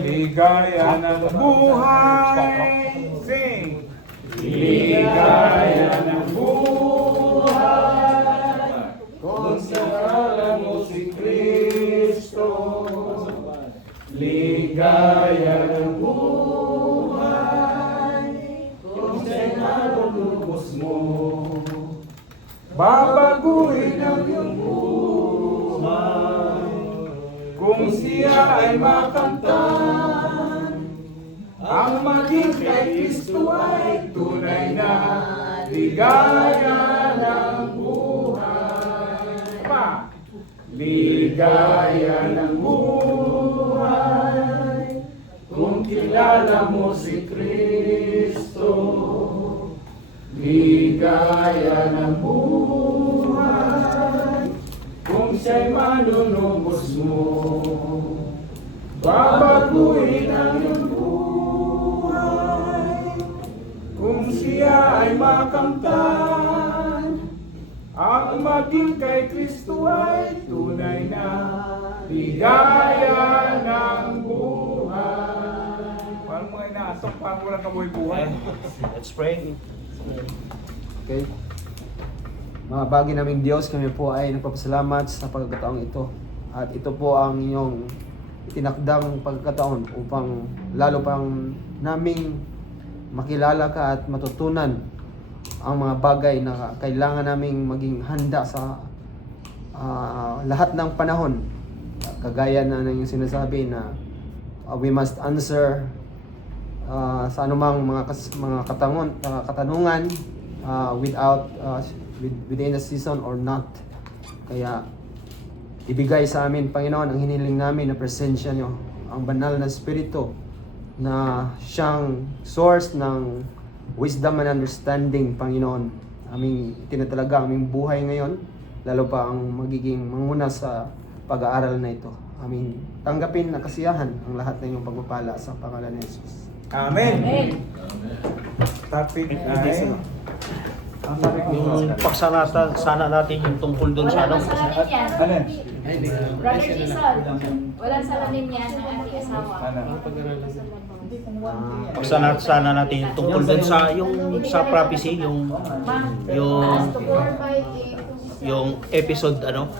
ligaya ng buhay. Sing! Ligaya ng buhay, kung sinala mo si Kristo. Ligaya ng buhay, kung sinala lubos mo. Babaguhin ang iyong buhay, kung siya ay makamtan. Ang maging kay Kristo ay tunay na ligaya ng buhay. Pa! Ligaya ng buhay, kung kilala mo si Kristo. Ligaya ng buhay, kung siya'y manunubos mo. Babaguhin ang iyong buhay, kung siya ay makamtan. Ang maging kay Kristo ay tunay na ligaya ng buhay. Parang mga inaasok, parang walang kabuhay-buhay. Let's pray. Okay. Mga bagay naming Diyos, kami po ay nagpapasalamat sa pagkakataong ito. At ito po ang inyong itinakdang pagkakataon upang lalo pang naming makilala ka at matutunan ang mga bagay na kailangan naming maging handa sa lahat ng panahon. Kagaya na yung sinasabi na we must answer sa anumang mga katanungan within a season or not. Kaya ibigay sa amin, Panginoon, ang hiniling namin na presensya nyo, ang banal na Espiritu na siyang source ng wisdom and understanding, Panginoon. Aming tinatalaga aming buhay ngayon, lalo pa ang magiging manguna sa pag-aaral na ito. Aming tanggapin na kasiyahan ang lahat ng iyong pagpapala sa pangalan ni Jesus. Amen. Topic ay Yung paksa natin, sana natin yung tungkol doon sa ano. ano? Brother Jason, walang salamin yan ang ating asawa. Ano? Paksa natin, sana natin yung tungkol doon sa yung sa prophecy, yung episode ano,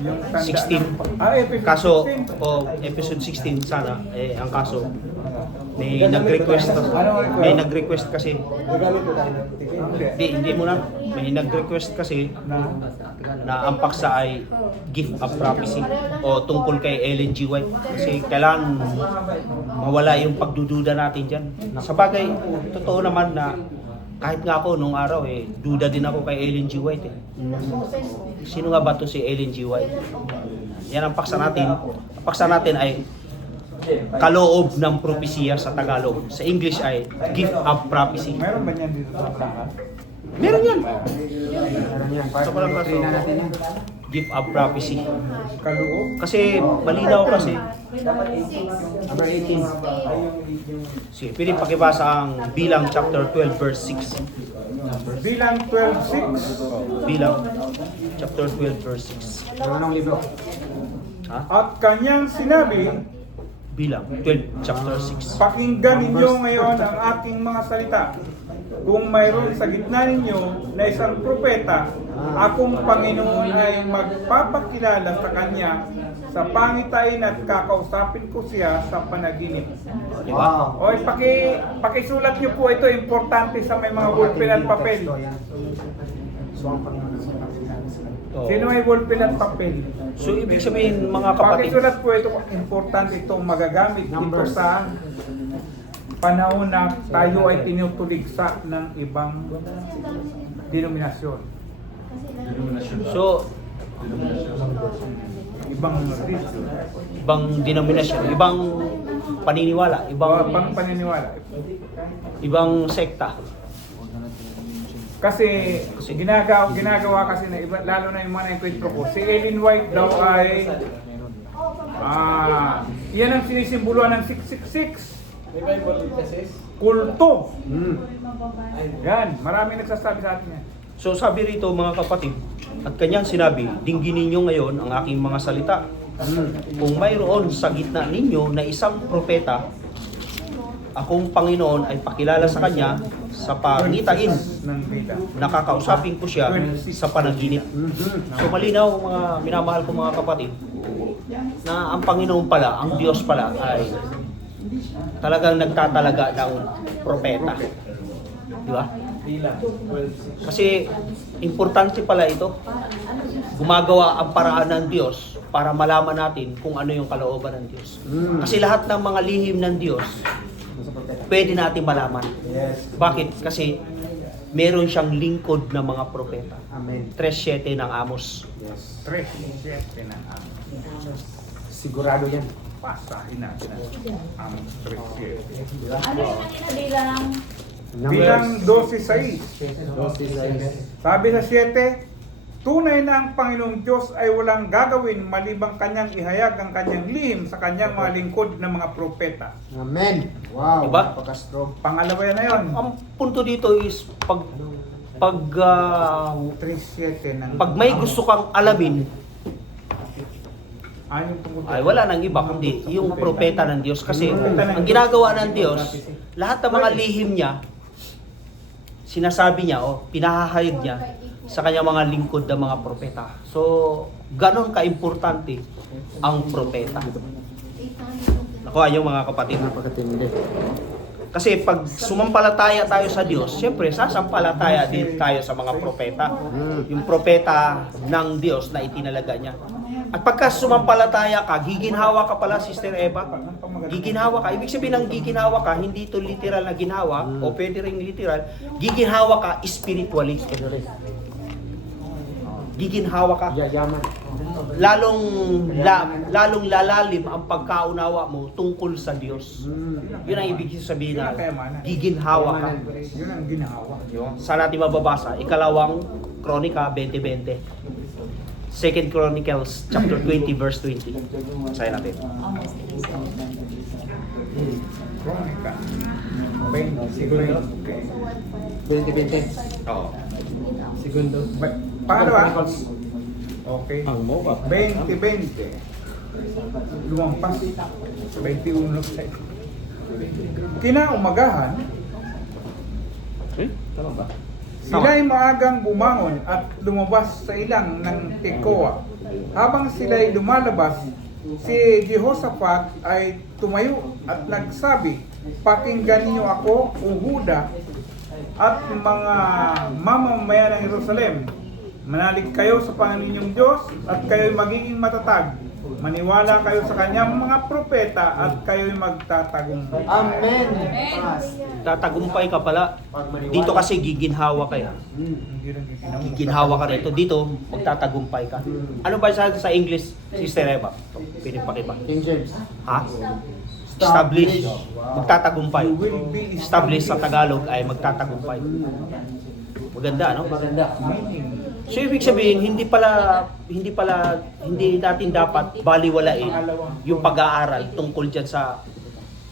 Yung tanda 16. episode Kaso 16. episode 16 sana ang kaso may nag-request kasi hindi mo na may nag-request kasi na ang paksa ay gift of prophecy o tungkol kay Ellen G. White kasi kailangan mawala yung pagdududa natin dyan. Sa bagay, totoo naman na kahit nga ako nung araw duda din ako kay Ellen G. White Sino nga ba to si Ellen G. White? Yan ang paksa natin. Ang paksa natin ay kaloob ng propesiya sa Tagalog. Sa English ay gift of prophecy. Meron ba niyan dito sa plakat? Meron yan. Meron yan. Sa palang kaso, natin yan. gift of prophecy. Kaloob? Kasi malinaw kasi. Number 18. Sige, pwede pakibasa ang Bilang chapter 12 verse 6. Bilang 12:6. Bilang chapter 12 verse 6. Anong libro? Ha? At kanyang sinabi, Bilang 12 chapter 6. pakinggan ninyo ngayon ang aking mga salita. Kung mayroon sa gitna ninyo na isang propeta, akong Panginoon ay magpapakilala sa kanya sa pangitain at kakausapin ko siya sa panaginip. Diba? O, pakisulat niyo po ito, importante sa may mga ballpen at papel. Oo. Sino may ballpen at papel? So ibig sabihin mga kapatid, Pakisulat po ito, importante itong magagamit dito sa panahon na tayo ay tinutuligsa ng ibang denominasyon. so Ibang religion. ibang denominasyon, ibang paniniwala, Ibang paniniwala. ibang sekta. Kasi ginagawa kasi na iba, lalo na yung mga nainkwentro ko. Si Ellen White daw ay yan ang sinisimboluhan ng 666. Kulto. Yan, marami nagsasabi sa atin yan. So sabi rito mga kapatid, at kanyang sinabi, dinggin ninyo ngayon ang aking mga salita. Kung mayroon sa gitna ninyo na isang propeta, akong Panginoon ay pakilala sa kanya sa pangitain. ng vida. Nakakausapin ko siya sa panaginip. So malinaw mga minamahal ko mga kapatid, na ang Panginoon pala, ang Diyos pala ay talagang nagtatalaga ng propeta. Di ba? Kasi importante pala ito. Gumagawa ang paraan ng Diyos para malaman natin kung ano yung kalooban ng Diyos. Kasi lahat ng mga lihim ng Diyos, pwede natin malaman. Bakit? Kasi meron siyang lingkod na mga propeta. Amen. 3:7 ng Amos. Yes. 3:7 ng Sigurado yan. pasahin natin ang 3:7. Ano yung kanina bilang? Bilang 12:6. Sabi sa 7, tunay na ang Panginoong Diyos ay walang gagawin malibang kanyang ihayag ang kanyang lihim sa kanyang mga lingkod na mga propeta. Amen. Wow. Diba? Napaka-strong. Pangalawa yan na yun. Ang punto dito is pag 3:7 ng... pag may gusto kang alamin, Yung tungkol ay wala nang iba kundi yung propeta ng Diyos. Kasi ang ginagawa ng Diyos, lahat ng mga lihim niya, sinasabi niya o pinahahayag niya sa kanyang mga lingkod na mga propeta. So, ganon ka-importante ang propeta. Nakuha yung mga kapatid. Napakatindi. Kasi pag sumampalataya tayo sa Diyos, siyempre sasampalataya din tayo sa mga propeta. Yung propeta ng Diyos na itinalaga niya. At pagka sumampalataya ka, giginhawa ka pala, Sister Eva. Giginhawa ka. Ibig sabihin ng giginhawa ka, hindi ito literal na ginhawa, o pwede rin literal. Giginhawa ka spiritually. Giginhawa ka. Yayaman. Lalong lalalim ang pagkaunawa mo tungkol sa Diyos. Yun ang ibig sabihin na giginhawa ka. Yun ang ginawa. Saan natin mababasa? Ikalawang Kronika 20:20. 2 Chronicles chapter 20 verse 20. Basahin natin. Kronika. 20 siguro yun. 2020. Oo. Segundo. Paano Okay. 20-20. Lumampas. 21 sa kinaumagahan, Tama ba? sila'y maagang bumangon at lumabas sa ilang ng Tekoa. Habang sila'y lumalabas, si Jehoshaphat ay tumayo at nagsabi, "Pakinggan niyo ako, O Huda, at mga mamamayan ng Jerusalem. Manalig kayo sa Panginoon ninyong Diyos at kayo'y magiging matatag. Maniwala kayo sa kanyang mga propeta at kayo'y magtatagumpay." Amen. Tatagumpay ka pala. Dito kasi giginhawa ka yan. Giginhawa ka rito. Dito, magtatagumpay ka. Ano ba sa English, Sister Eva? Pwede pakiba. King James. Ha? Establish. Magtatagumpay. Establish sa Tagalog ay magtatagumpay. Maganda, no? Maganda. So ibig sabihin, hindi natin dapat baliwalain yung pag-aaral tungkol dyan sa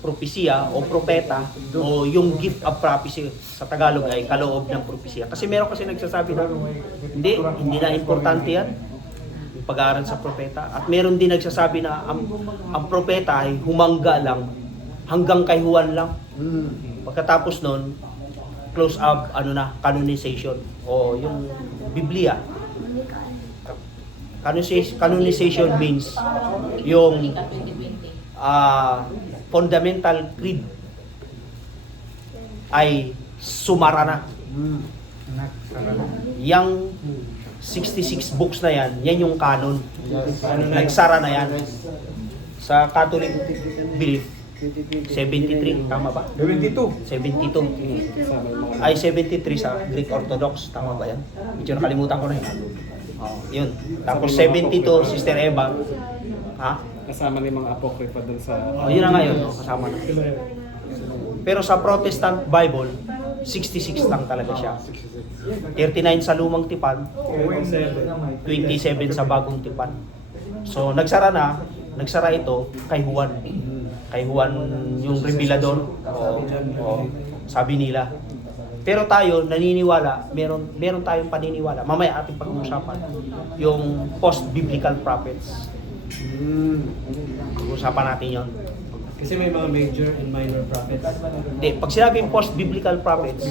propesya o propeta o yung gift of prophecy sa Tagalog ay kaloob ng propesya. Kasi meron kasi nagsasabi na hindi na importante yan, yung pag-aaral sa propeta. At meron din nagsasabi na ang propeta ay humangga lang, hanggang kay Juan lang. Pagkatapos nun, close up, canonization o yung Biblia. Canonization means yung fundamental creed ay sumara na. Yang 66 books na yan yung canon. Nagsara na yan. Sa Catholic belief, 73, tama ba? 72. 72. Ay, 73 sa Greek Orthodox. Tama ba yan? Medyo nakalimutan ko na yun. Yun. Tapos 72, Sister Eva. Ha? Kasama ni mga apocrypha dun sa... Yun na nga yun. Kasama na. Pero sa Protestant Bible, 66 lang talaga siya. 39 sa lumang tipan, 27 sa bagong tipan. So, nagsara ito kay Juan. Kay Juan yung revelador, o sabi nila. Pero tayo naniniwala, meron tayong paniniwala. Mamaya ating pag-uusapan yung post-biblical prophets. Usapan natin yon. Kasi may mga major and minor prophets. Hindi, pag sinabing post-biblical prophets,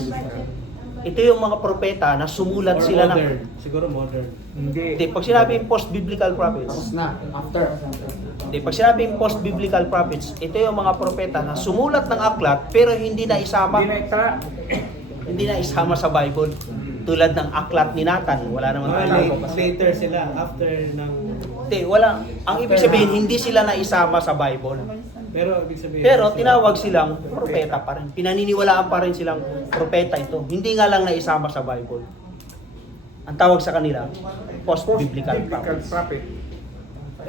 ito yung mga propeta na sumulat Or sila modern. ng... Siguro modern. Hindi, pag sinabing post-biblical prophets, Tapos na, after. hindi, pag sinabing post-biblical prophets, ito yung mga propeta na sumulat ng aklat pero hindi na isama. Hindi na isama sa Bible. Tulad ng aklat ni Nathan, wala naman tayo. Later sila, after ng... Hindi, wala. Ang ibig sabihin, hindi sila na isama sa Bible. Pero ibig sabihin... Pero tinawag silang propeta pa rin. Pinaniniwalaan pa rin silang propeta ito. Hindi nga lang naisama sa Bible. Ang tawag sa kanila, post-biblical prophets. prophet.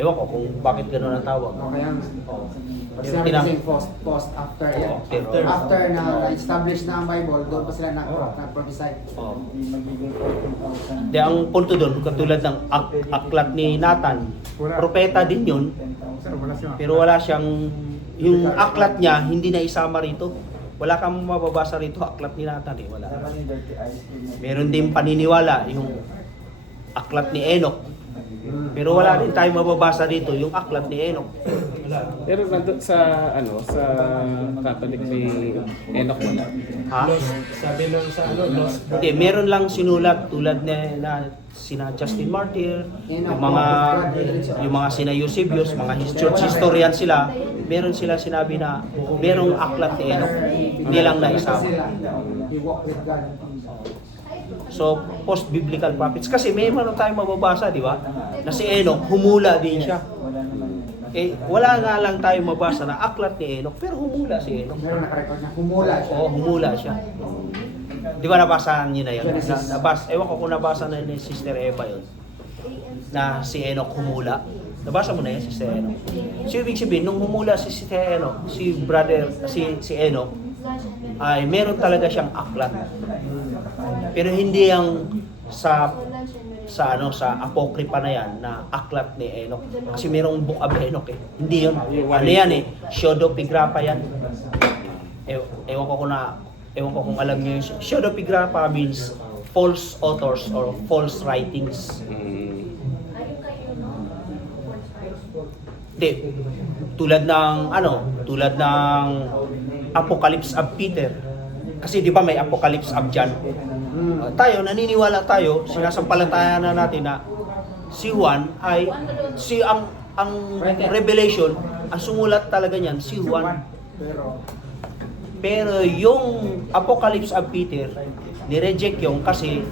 Ewan ko kung bakit gano'n ang tawag. Okay yan. Oh. Pag sinabi kasi post, after yan. Oo, pero- After na na-establish na ang Bible, doon pa sila nag-prophesy. Oh. Di ang punto doon, katulad ng aklat ni Nathan, propeta din yun, pero wala siyang, yung aklat niya, hindi na isama rito. Wala kang mababasa rito, aklat ni Nathan eh, wala. Meron din paniniwala, yung aklat ni Enoch. Pero wala din tayo mababasa dito, yung aklat ni Enoch. Pero nandun sa, sa Catholic may Enoch wala. Ha? Sabi lang sa lost. Hindi, meron lang sinulat tulad na sina Justin Martyr, yung mga sina Eusebius, mga church historian sila, meron sila sinabi na merong aklat ni Enoch, hindi lang naisama. He walked with God. So, post-biblical prophets. Kasi may meron tayong mababasa, di ba? Na si Enoch, humula din siya. Eh, wala nga lang tayong mabasa na aklat ni Enoch, pero humula si Enoch. Meron nakarecord na humula siya. Oo, humula siya. Di ba nabasa niyo na yun? Genesis. Ewan ko kung nabasa na ni Sister Eva yun. Na si Enoch humula. Nabasa mo na yun, Sister Enoch. So, ibig sabihin, nung humula si Sister Enoch, si Enoch, ay meron talaga siyang aklat. Pero hindi yung sa apokrypha na yan na aklat ni Enoch. Kasi merong book of Enoch eh. Hindi yun. Ano yan eh? Pseudepigrapha yan. Ewan ko kung alam niyo yung pseudepigrapha means false authors or false writings. Hindi. Tulad ng Apocalypse of Peter. Kasi di ba may Apocalypse of John? Tayo, naniniwala tayo, sinasampalatayan na natin na si Juan ay, ang Revelation, ang sumulat talaga niyan, si Juan. Pero yung Apocalypse of Peter, ni-reject yung kasi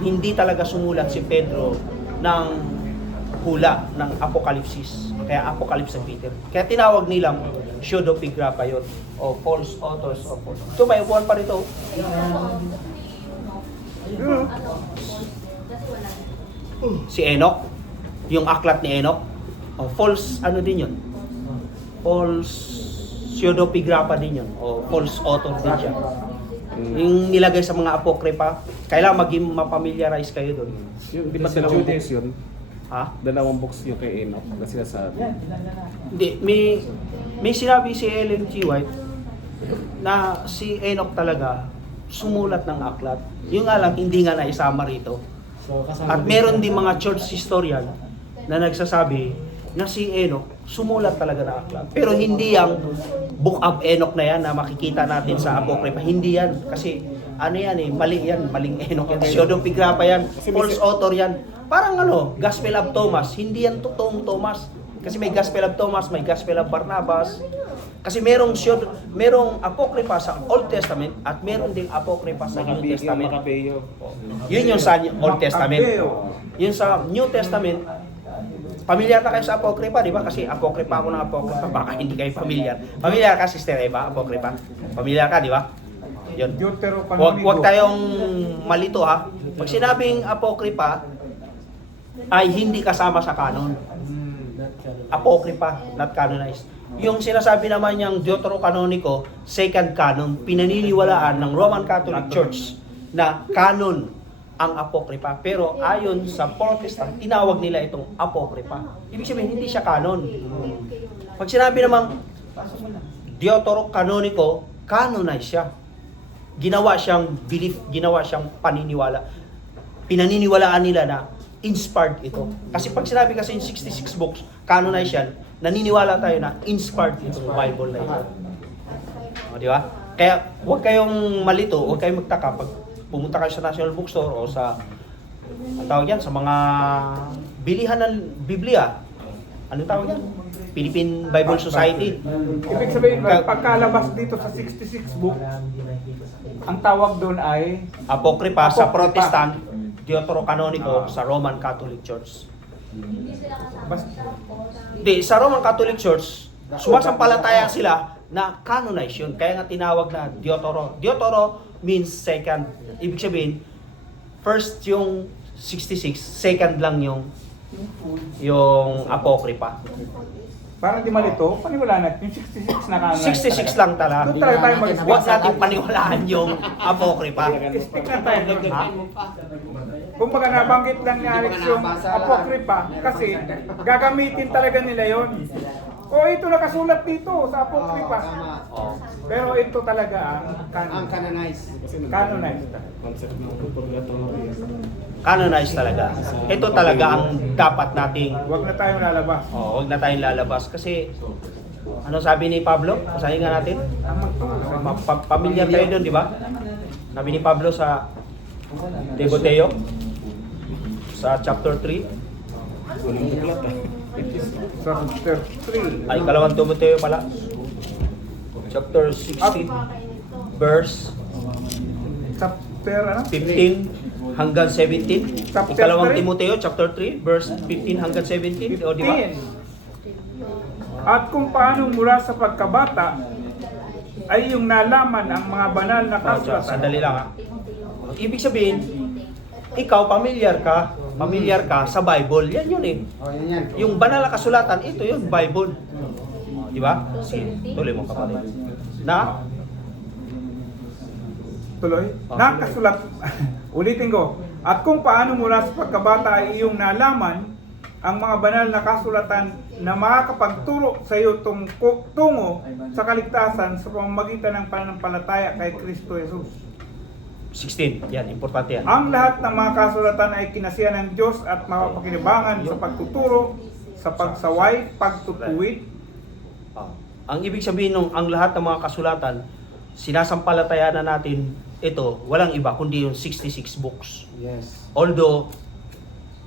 hindi talaga sumulat si Pedro ng hula ng Apocalypse. Kaya Apocalypse of Peter. Kaya tinawag nilang pseudepigrapha yun. O false authors of false. So may upuan pa rito. Si Enoch, yung aklat ni Enoch, o false din yun. False pseudepigrapha din yun. O false author din siya. Yung nilagay sa mga apokrypha, kailangan maging mapamiliarize kayo doon. Yung, di ba dalawang books yun? Ha? Dalawang books yung kay Enoch na sinasabi. Hindi, may sinabi si Ellen G. White na si Enoch talaga sumulat ng aklat. Yung nga lang, hindi nga naisama rito. At meron din mga church historian na nagsasabi na si Enoch sumulat talaga ng aklat. Pero hindi yung Book of Enoch na yan na makikita natin sa Apocrypha. Hindi yan. Kasi mali yan. Maling Enoch yan. Pseudepigrapha yan. False author yan. Parang Gospel of Thomas. Hindi yan totoong Thomas. Kasi may Gospel of Thomas, may Gospel of Barnabas. Kasi merong Apocrypha sa Old Testament at meron ding Apocrypha sa New Testament. Macabeo. Yun yung sa Old Testament. Yun sa New Testament, pamilyar na kayo sa Apocrypha, di ba? Kasi Apocrypha ako ng Apocrypha, baka hindi kayo pamilyar. Pamilyar ka, Sister Eva, Apocrypha? Pamilyar ka, di ba? Yun. Huwag tayong malito ha. Pag sinabing Apocrypha, ay hindi kasama sa canon. Apocrypha, not canonized. Yung sinasabi naman niyang Deuterocanonico, second canon, pinaniniwalaan ng Roman Catholic Church na canon ang Apocrypha. Pero ayon sa Protestant, tinawag nila itong Apocrypha. Ibig sabihin, hindi siya canon. Pag sinabi namang Deuterocanonico, canonized siya. Ginawa siyang belief, ginawa siyang paniniwala. Pinaniniwalaan nila na inspired ito. Kasi pag sinabi kasi yung 66 books, canonized yan, naniniwala tayo na inspired itong Bible na ito. O, di ba? Kaya huwag kayong malito, huwag kayong magtaka pag pumunta kayo sa National Bookstore o sa ang tawag yan, sa mga bilihan ng Biblia. Ano tawag yan? Philippine Bible Society. Ibig sabihin, pagkalabas dito sa 66 book, ang tawag doon ay Apokripa sa Apokripa. Protestant, Deuterocanonico sa Roman Catholic Church. bas- Hindi, sa Roman Catholic Church, sumasampalataya sila na canonized yun. Kaya nga tinawag na Deutero. Deutero means second. Ibig sabihin, first yung 66, second lang yung Apokripa. Parang di malito, paniwala natin yung 66 na kanan. 66 lang talaga. Doon talaga tayo mag-speak. Huwag natin paniwalaan yung Apokripa. Speak na tayo doon. Ha? Kung baga nabanggit lang ni Alex yung Apokripa, kasi gagamitin talaga nila yon. O ito nakasulat dito sa Apokripa. Oh. Pero ito talaga ang canonized. canonized. Concept ng purgatory. Canonized talaga. Ito talaga ang dapat nating Huwag na tayong lalabas. huwag na tayong lalabas kasi ano sabi ni Pablo? Basahin nga natin. Pamilyar tayo doon, di ba? Sabi ni Pablo sa Timoteo sa chapter 3 Unang buklat Chapter 3. ay kalawang Timoteo pala. Chapter 16 verse Chapter ano? 15 hanggang 17. Chapter Ikalawang 3? Timoteo chapter 3 verse 15 hanggang 17. O di ba? 15. At kung paano mula sa pagkabata ay yung nalaman ang mga banal na kasulatan. Sandali lang ha. Ibig sabihin, ikaw pamilyar ka sa Bible. Yan yun eh. Oh, yan. Yung banal na kasulatan, ito yun, Bible. O, di ba? Sige, tuloy mo kapatid. Na? Tuloy. Nakasulat. Ulitin ko. At kung paano mula sa pagkabata ay iyong nalaman ang mga banal na kasulatan na makakapagturo sa iyo tungo sa kaligtasan sa pamamagitan ng pananampalataya kay Kristo Jesus. 16. Yan, importante yan. Ang lahat ng mga kasulatan ay kinasiyan ng Diyos at mapapakinabangan sa pagtuturo, sa pagsaway, pagtutuwid. Ang ibig sabihin ng ang lahat ng mga kasulatan, sinasampalataya na natin ito, walang iba kundi yung 66 books. Yes. Although,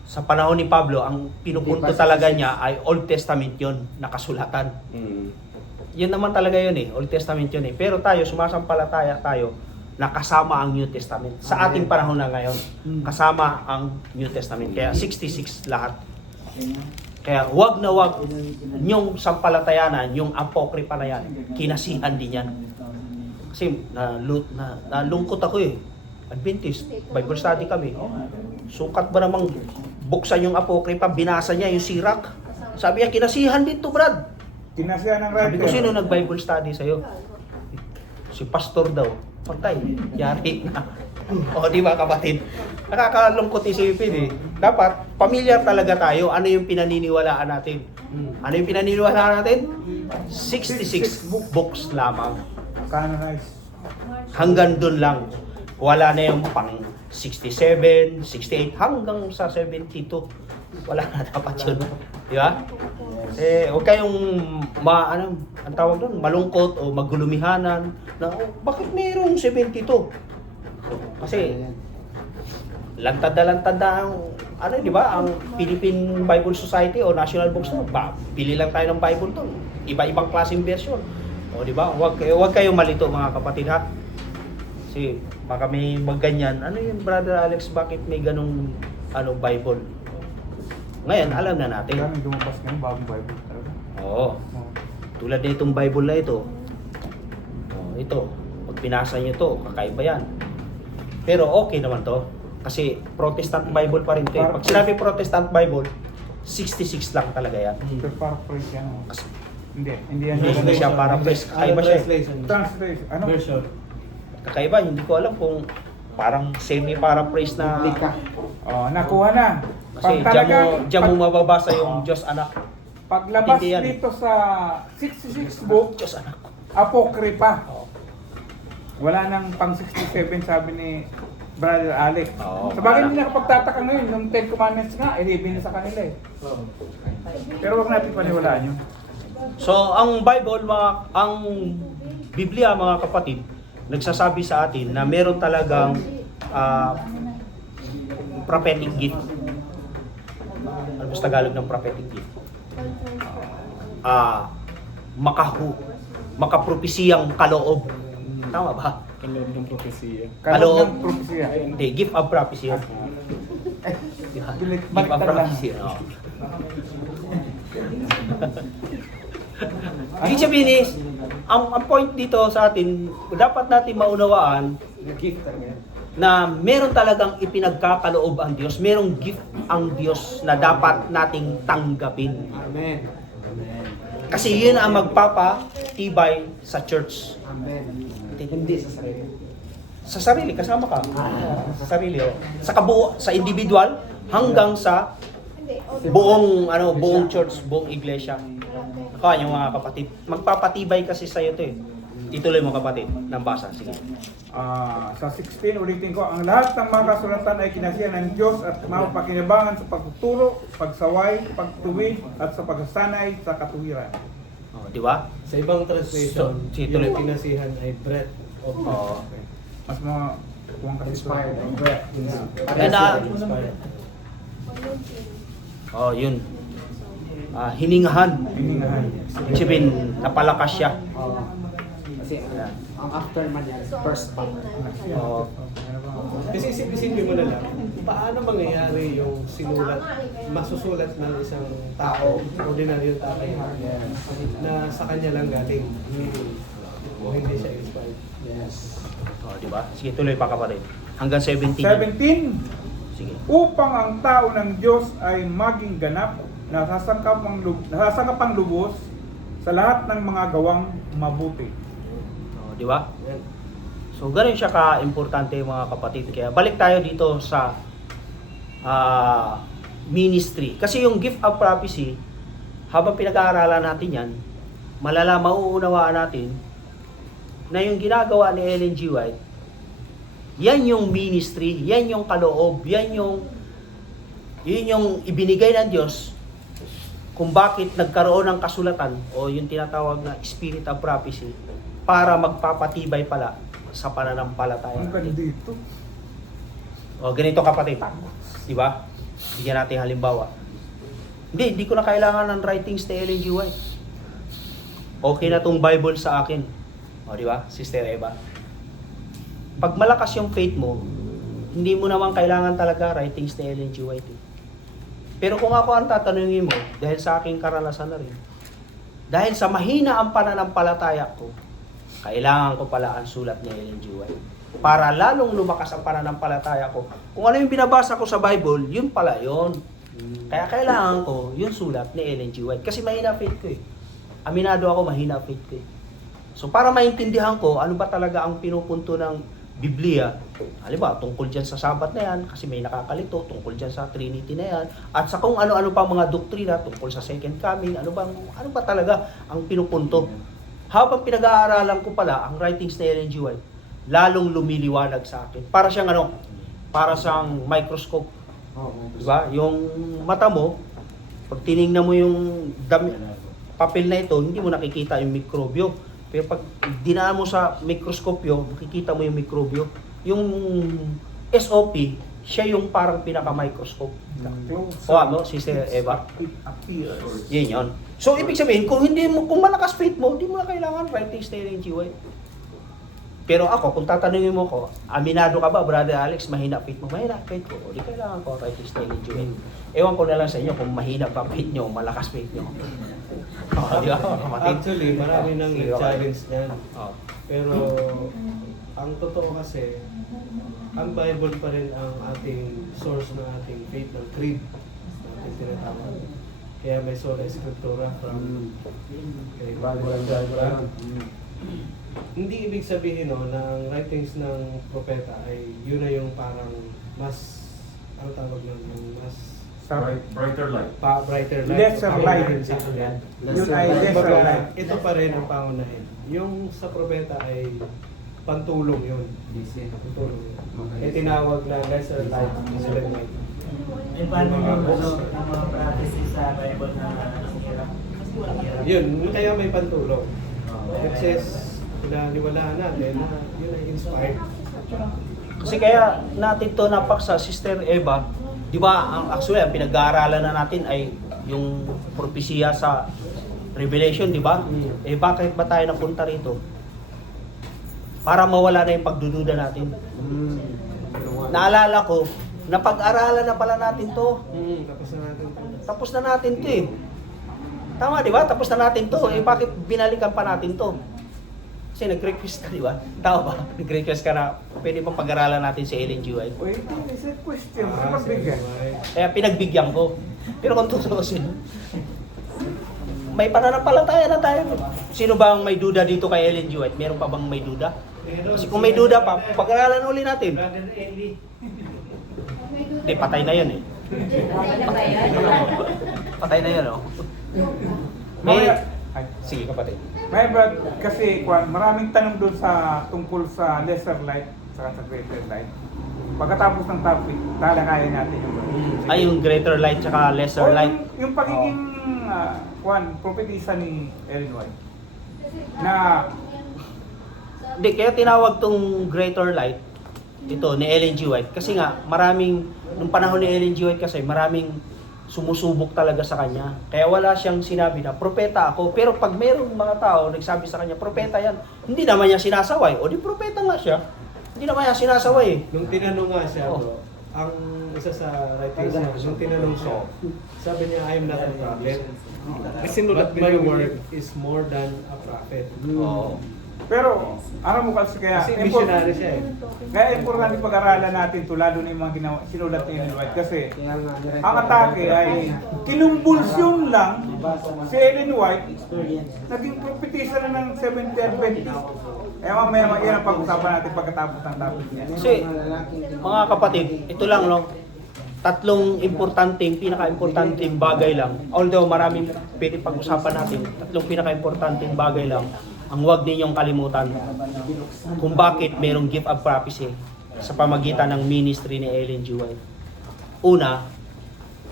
sa panahon ni Pablo, ang pinupunto talaga niya ay Old Testament yun, na kasulatan. Yun naman talaga yun eh, Old Testament yun eh. Pero tayo, sumasampalataya tayo na kasama ang New Testament. Sa ating panahon na ngayon, kasama ang New Testament. Kaya 66 lahat. Kaya wag na wag nyong sampalatayanan, yung apokripa na yan, kinasihan din yan. Kasi nalungkot ako eh. Adventist, Bible study kami. Sukat ba namang buksan yung apokripa, binasa niya yung sirak. Sabi niya, kinasihan dito, Brad. Kinasiyan ng Sabi ko, writer. sino nag-Bible study sa'yo? Si pastor daw. Patay, yari na. O, di ba kapatid? Nakakalungkot isipin eh. Dapat, pamilyar talaga tayo. Ano yung pinaniniwalaan natin? Ano yung pinaniniwalaan natin? 66 books lamang. Canonized. Hanggang dun lang. Wala na yung pang 67, 68, hanggang sa 72. Wala na dapat yun. Di ba? Huwag kayong ang tawag doon, malungkot o magulumihanan na, bakit mayroong 72? Kasi, lantad na ang, di ba, ang Philippine Bible Society o National Bookstore, pili lang tayo ng Bible doon. Iba-ibang klaseng version. O, di ba? Huwag kayong malito mga kapatid ha. Kasi, baka may magganyan. Ano yun, Brother Alex, bakit may ganong Bible? Ngayon, alam na natin. Kaya may lumabas ngayon, bagong Bible talaga. Oo. Tulad na itong Bible na ito. Ito, pag pinasa nyo ito, kakaiba yan. Pero okay naman to. Kasi Protestant Bible pa rin ito. Pag sinabi Protestant Bible, 66 lang talaga yan. Pero paraphrase yan. Kasi Hindi yan. hindi siya paraphrase. Kakaiba siya. Translation. Ano? Kakaiba, hindi ko alam kung parang semi-paraphrase na. Oh, nakuha na. Kasi diyan mo mababasa yung Diyos Anak. Paglabas Hindi yan eh. dito sa 66 book, Diyos Anak. Apokripa. Oo. Wala nang pang 67 sabi ni Brother Alex. Oo, Sa bagay parang- hindi nakapagtataka ngayon, yung 10 Commandments nga, ilibin na sa kanila eh. Pero wag natin paniwalaan yun. So, ang Bible, ang Biblia, mga kapatid, nagsasabi sa atin na meron talagang prophetic gift. Ano ba sa Tagalog ng prophetic gift? Makapropesiyang kaloob. Tama ba? Kaloob ng propesya. Kaloob Kaloob. ng propesya. Hindi, gift of prophecy. Gift of Baliktad lang. prophecy. Oo. Ibig sabihin is, ang point dito sa atin, dapat natin maunawaan na meron talagang ipinagkakaloob ang Diyos, merong gift ang Diyos na dapat nating tanggapin. Amen. Kasi yun ang magpapatibay sa church. Amen. Hindi sa sarili. Sa sarili, kasama ka. Sa sarili, oh. Sa kabuo, sa individual, hanggang sa buong church, buong iglesia. Kaya yung mga kapatid, magpapatibay kasi sa iyo 'to eh. Ituloy mo kapatid, nang basa, sige. Sa 16, ulitin ko, ang lahat ng mga kasulatan ay kinasihan ng Diyos at mapapakinabangan sa pagtuturo, pagsaway, pagtuwid, at sa pagsasanay sa katuwiran. Oh, di ba? Sa ibang translation, So, sige, tuloy. yung kinasihan ay breath of Oh. Mas mga kuwang kasi Inspired. Kaya na, inspired. oh, yun. Hiningahan. hiningahan. Ibig sabihin, napalakas siya. Kasi ang aftermath niya, first part. Oh. Kasi isip-isipin mo na lang, paano mangyayari yung masusulat ng isang tao, ordinaryong tao, na sa kanya lang galing. O hindi siya inspired. Yes. Oh, di ba? Sige, tuloy pa kapatid. Hanggang 17. 17, Sige. upang ang tao ng Diyos ay maging ganap, nasasangkapang lubos sa lahat ng mga gawang mabuti. Oh, di ba? So, ganun siya ka-importante mga kapatid. Kaya balik tayo dito sa ministry. Kasi yung gift of prophecy, habang pinag-aaralan natin yan, mauunawaan natin na yung ginagawa ni Ellen G. White, yan yung ministry, yan yung kaloob, yun yung ibinigay ng Diyos kung bakit nagkaroon ng kasulatan o yung tinatawag na spirit of prophecy para magpapatibay pala sa pananampalataya. Ang ganda dito. O ganito kapatid, di ba? Bigyan natin halimbawa. Hindi ko na kailangan ng writings ni Ellen G. White. Okay na tong Bible sa akin. O di ba, Sister Eva? Pag malakas yung faith mo, hindi mo naman kailangan talaga writings ni Ellen G. White. Pero kung ako ang tatanungin mo, dahil sa aking karanasan na rin, dahil sa mahina ang pananampalataya ko, kailangan ko pala ang sulat ni Ellen G. White. Para lalong lumakas ang pananampalataya ko. Kung ano yung binabasa ko sa Bible, yun pala yun. Kaya kailangan ko yung sulat ni Ellen G. White. Kasi mahina faith ko eh. Aminado ako, mahina faith ko eh. So para maintindihan ko, ano ba talaga ang pinupunto ng Biblia, halimbawa, tungkol dyan sa Sabat na yan, kasi may nakakalito, tungkol dyan sa Trinity na yan, at sa kung ano-ano pa mga doktrina tungkol sa Second Coming, ano ba talaga ang pinupunto. Habang pinag-aaralan ko pala ang writings ni Ellen G. White, lalong lumiliwanag sa akin. Para siyang para siyang microscope. Diba? Yung mata mo, pag tinignan mo yung papel na ito, hindi mo nakikita yung mikrobyo. Pero pag dinaan mo sa mikroskopyo, makikita mo yung mikrobyo. Yung SOP, siya yung parang pinaka-microscope. O ano, Sister Eva? Yun yun. So, ibig sabihin, kung malakas faith mo, hindi mo na kailangan writings ni Ellen G. White. Pero ako, kung tatanungin mo ko, aminado ka ba, Brother Alex, mahina faith mo? Mahina faith ko. O, di kailangan ko writings ni Ellen G. White. Ewan ko na lang sa inyo kung mahina pa faith nyo, malakas faith nyo. Di ba? Actually, marami nang challenge niyan. Oh. Pero, ang totoo kasi, ang Bible pa rin ang ating source ng ating faith, ng creed, na ating tinatawag. Kaya may sola escritura from kay Bible and Bible. Hindi ibig sabihin no, na ang writings ng propeta ay yun na yung parang mas, ano tawag nun, yung mas Brighter light. brighter light. Lesser light. Yun Yun ay lesser light. Ito pa rin ang pangunahin. Yung sa propeta ay pantulong yun. Pantulong yun. Kaya tinawag na lesser light instead of light. Eh, paano yung mga practices sa Bible na hirap? Yun, kaya may pantulong. It says, pinaniwalaan natin na yun ay inspired. Kasi kaya natin to napaksa, Sister Eva, di ba, actually, ang pinag-aaralan na natin ay yung propesya sa Revelation, di ba? Eh, bakit ba tayo napunta rito? Para mawala na yung pagdududa natin. Naalala ko, napag-aralan na pala natin to. Tapos na natin. Tapos na natin to eh. Tama, di ba? Tapos na natin to. Eh, bakit binalikan pa natin to? Kasi nag-request ka, di ba? Tama ba? Nag-request ka na pwede pa pag-aralan natin si Ellen G. White. Wait, is a question. Pagbigyan. Kaya pinagbigyan ko. Pero kung tutusin, may pananampalataya na tayo. Sino ba ang may duda dito kay Ellen G. White? Meron pa bang may duda? Kasi kung may duda pa, pag-aralan uli natin. Hindi, patay na yan eh. Patay na yan, oh. May... Ay, sige, kapatid. May Brad, kasi maraming tanong doon sa tungkol sa lesser light sa greater light. Pagkatapos ng topic, talakayan natin yung Ay, yung greater light tsaka lesser light. Yung pagiging propetisa ni Ellen White na Hindi, kaya tinawag tong greater light, ito, ni Ellen G. White. Kasi nga, nung panahon ni Ellen G. White kasi, maraming sumusubok talaga sa kanya. Kaya wala siyang sinabi na, propeta ako. Pero pag mayroong mga tao nagsabi sa kanya, propeta yan, hindi naman niya sinasaway. O di propeta nga siya. Hindi naman niya sinasaway. Nung tinanong nga siya, bro, ang isa sa writers niya, nung tinanong siya, sabi niya, I am not a prophet. But my word is more than a prophet. Oo. pero alam mo kasi Kasi missionary siya eh. Kaya importante pag-aralan natin ito, lalo na yung mga sinulat ni Ellen White kasi ang atake ay kinumbulsyon lang si Ellen White, naging propetisa na ng Seventh-day Adventist. Kaya mamaya yan ang pag-usapan natin pagkatapos ng topic niya. Kasi, mga kapatid, ito lang, no? Tatlong pinaka-importanteng bagay lang. Although maraming pwede pag-usapan natin, tatlong pinaka-importanteng bagay lang ang huwag ninyong kalimutan kung bakit merong gift of prophecy sa pamagitan ng ministry ni Ellen G. White. Una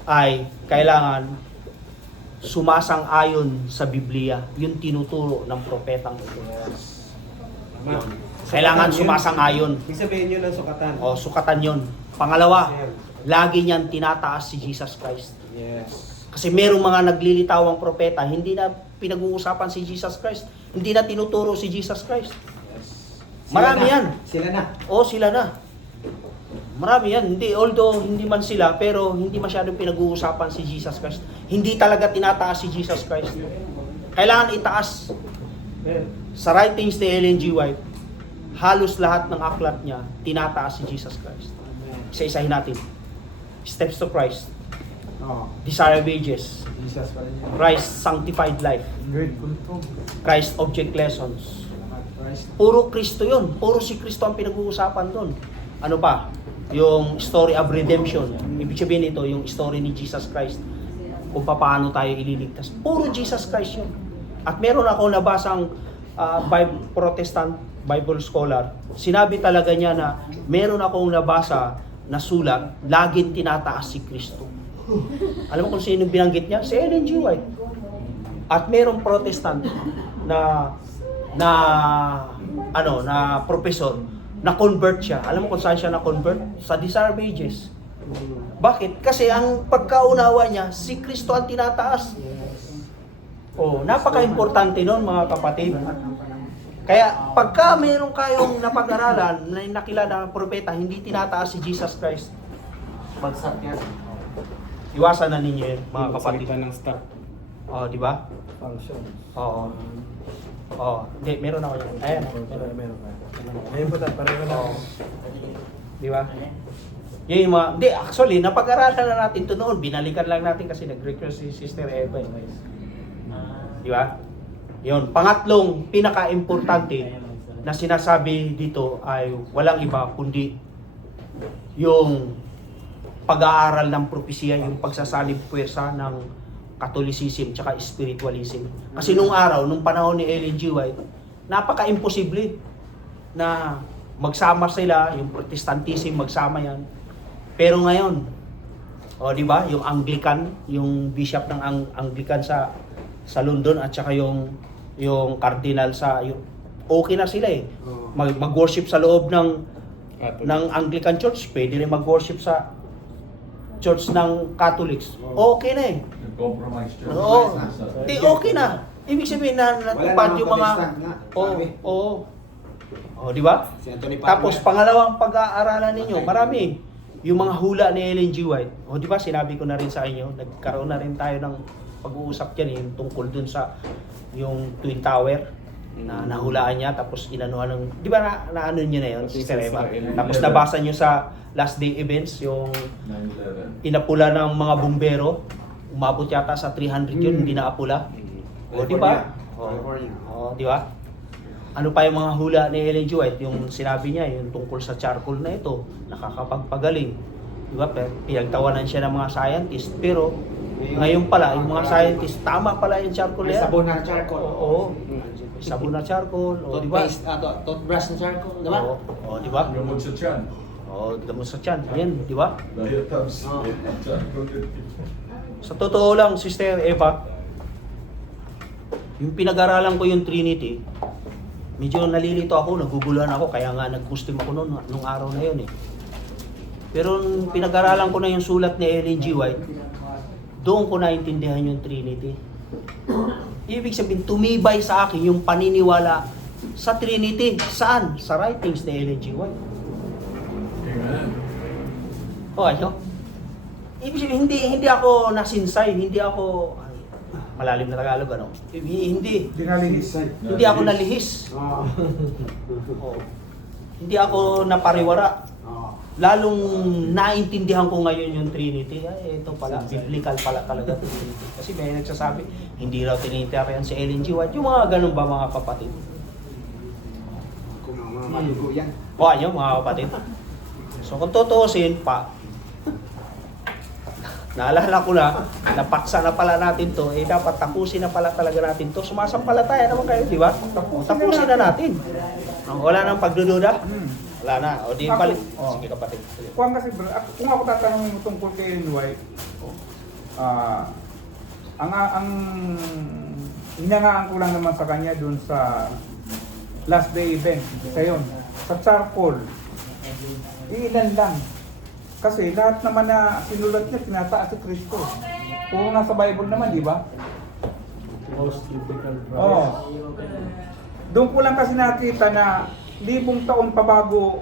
ay kailangan sumasang-ayon sa Biblia, yung tinuturo ng propetang ito. Yun. Kailangan sumasang-ayon. Ibig sabihin yun ang sukatan. O, sukatan yun. Pangalawa, lagi niyan tinataas si Jesus Christ. Yes. Kasi merong mga naglilitawang propeta, hindi na pinag-uusapan si Jesus Christ. Hindi na tinuturo si Jesus Christ. Marami yan. Sila na. O, sila na. Marami yan. Hindi, although hindi man sila, pero hindi masyadong pinag-uusapan si Jesus Christ. Hindi talaga tinataas si Jesus Christ. Kailangan itaas. Sa writings ni Ellen G. White, halos lahat ng aklat niya, tinataas si Jesus Christ. Isa-isahin natin. Steps to Christ. Desire of Ages. Jesus pa rin yan. Christ Sanctified Life. Grateful to. Christ Object Lessons. Christ. Puro Kristo yun. Puro si Kristo ang pinag-uusapan doon. Ano pa? Yung story of redemption. Ibig sabihin ito, yung story ni Jesus Christ. Kung paano tayo ililigtas. Puro Jesus Christ yun. At meron ako nabasang Protestant Bible scholar. Sinabi talaga niya na meron akong nabasa na sulat, laging tinataas si Kristo. Alam mo kung sino binanggit niya? Si Ellen G. White. At merong Protestant na professor na convert siya. Alam mo kung saan siya na convert? Sa Desire of Ages. Bakit? Kasi ang pagkaunawa niya, si Kristo ang tinataas. Oh, napaka-importante nun mga kapatid. Kaya pagka mayroon kayong napag-aralan na nakilala ng propeta, hindi tinataas si Jesus Christ, bagsak yan. Iwasan na ninyo yun, mga kapatid. Magsalita ng stop. Oh, di ba? Function. Oo. Oh, hindi, meron ako yan. Ayan, meron. Ayun po, pareho na. Oo. Di ba? Yun yung mga, hindi, actually, napag-aralan na natin ito noon. Binalikan lang natin kasi nag-request si Sister Eva. Di ba? Yun. Pangatlong, pinaka-importante na sinasabi dito ay walang iba kundi yung pag-aaral ng propesya, yung pagsasalib puwersa ng Catholicism tsaka spiritualism. Kasi nung araw, nung panahon ni Ellen G. White, napaka-imposible. na magsama sila, yung Protestantism magsama yan. Pero ngayon, di ba, yung Anglican, yung bishop ng Anglican sa London at saka yung cardinal okay na sila eh. Mag-worship sa loob ng Anglican Church, pwede rin mag-worship sa church ng Catholics. Okay na eh. Compromise church. Oo. Okay na. Ibig sabihin na natupad yung mga di ba? Tapos pangalawang pag-aaralan ninyo, marami. Yung mga hula ni Ellen G. White. Di ba, sinabi ko na rin sa inyo, nagkaroon na rin tayo ng pag-uusap diyan yung tungkol dun sa yung Twin Tower na nahulaan niya tapos inanuhan ng, di ba na ano niyo na yun, Sister Eva? Tapos nabasa niyo sa last day events yung 9/11. inapula ng mga bumbero, umabot yata sa 300 yun, hindi na apula. Di ba? Di ba? Ano pa yung mga hula ni Ellen G. White, yung sinabi niya, yung tungkol sa charcoal na ito, nakakapagpagaling. Di ba? Pinagtawanan siya ng mga scientist, pero ngayon pala, yung mga scientist, tama pala yung charcoal yan. Sabon na charcoal. Oo. Sabon na charcoal, di ba? Toothbrush na charcoal, di ba? Di ba? Gamot sa tiyan. Gamot sa tiyan. Ayan, di ba? Diatabs. Sa totoo lang, Sister Eva, yung pinag-aralan ko yung Trinity, medyo nalilito ako, naguguluhan ako, kaya nga nag-custom ako nung araw na yun eh. Pero nung pinag-aralan ko na yung sulat ni Ellen G. White, doon ko naintindihan yung Trinity. Ibig sabihin, tumibay sa akin yung paniniwala sa Trinity. Saan? Sa writings ni Ellen G. White. Amen. Ayun. Ibig sabihin, hindi ako nasinsay, hindi ako, malalim na Tagalog, ano? Hindi ako nalihis. Hindi ako napariwara. Lalong naintindihan ko ngayon yung Trinity. Ito pala, biblical pala talaga Trinity. Kasi may nagsasabi, hindi raw Trinitarian si Ellen G. White. Yung mga ganun ba mga kapatid? Kung mga malugo yan. Ayun mga kapatid. So kung tutuusin pa, naalala ko na, napaksa na pala natin to, dapat tapusin na pala talaga natin to. Sumasampalataya naman kayo, di ba? Tapusin na natin. Wala nang pagdududa. Wala na. O di balik. Sige kapatid. Kung ako tatanungin mo tungkol kay Ellen White, ang hinangaan ko lang naman sa kanya dun sa last day event, sa charcoal, ilan lang. Kasi lahat naman na sinulat niya, tinataas si Kristo. Puro nasa Bible naman, di ba? Most difficult Doon ko lang kasi nakita na 1,000 taon pa bago,